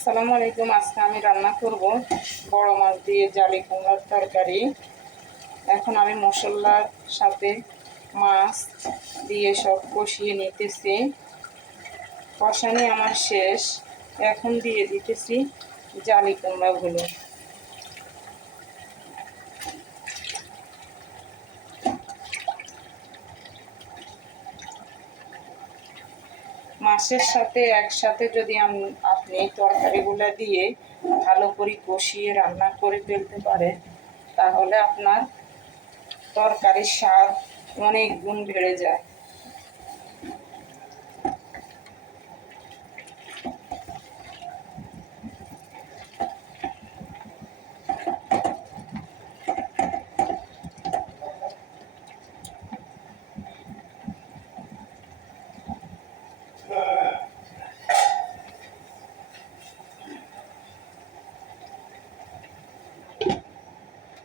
আসসালামু আলাইকুম। আজকে আমি রান্না করব বড় মাছ দিয়ে জালি কুমড়ার তরকারি। এখন আমি মশলার সাথে মাছ দিয়ে সব কষিয়ে নিতেছি। কষানি আমার শেষ। এখন দিয়ে দিতেছি জালি কুমড়াগুলো। মাছের সাথে একসাথে যদি আপনি তরকারিগুলো দিয়ে ভালো করে কষিয়ে রান্না করে ফেলতে পারেন, তাহলে আপনার তরকারির স্বাদ অনেক গুণ বেড়ে যায়।